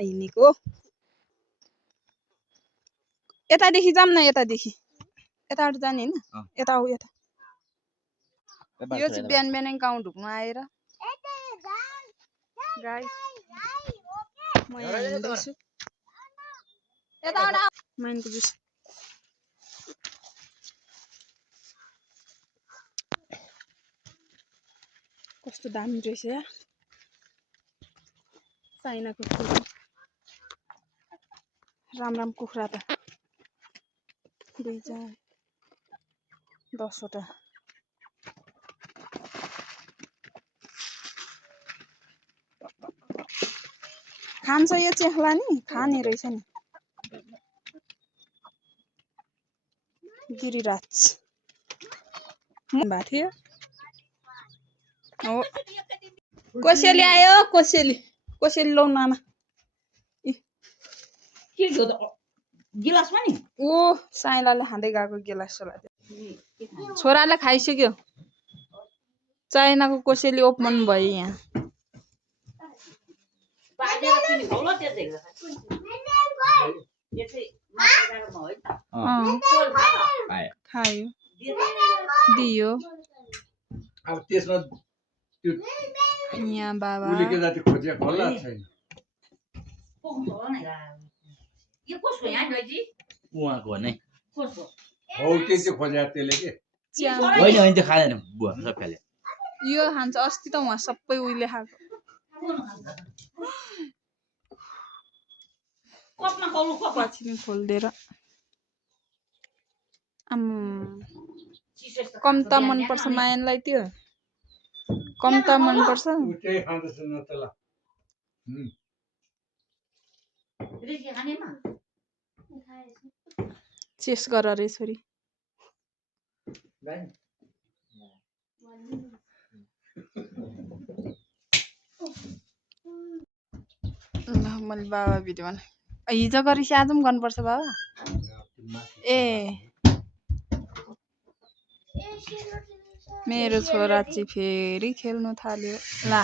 हिँडेको यतादेखि जाम न यतादेखि यताबाट जाने हैन यता आऊ यता यो चाहिँ बिहान बिहानै गाउँ ढुक्नु आएर गाइस म यहाँ हिँड्दैछु यताबाट माइनको जुस कस्तो दामी रहेछ यार चाइनाको कुखुरा राम कुखुरा त 10 वटा खान्छ यो चेख्ला नि खाने रहेछ नि गिरिराज भएको थियो हो कोसेली आयो कोसेली लौ नाना के गिलासमा नि ओ साइलाले खाँदै गएको गिलास छोराले खाइसक्यो चाइनाको कोसेली ओपन भयो यहाँ खायो दियो अब त्यसमा त्यो यहाँ बाबा उलीको जाति खोजेको होला छैन यो कसको यहाँ गइजी उहाँको नै कसको हो के चाहिँ खोजेको त्यसले के होइन होइन त्यो खाँदैन बुवा सबैले यो खान्छ अस्ति त उहाँ सबै उहिले खाएको कपमा कौलो कपमा पछि खोल्देर कम्ता मनपर्छ मायनलाई त्यो कम्ता मनपर्छ उ त्यही खाँदैछ न त ल रेजी खानेमा चेस गर रे छोरी ल मैले बाबा भिडियो बना हिजो गरेपछि आज पनि गर्नुपर्छ बाबा ए मेरो छोरा चाहिँ फेरि खेल्नु थाल्यो ला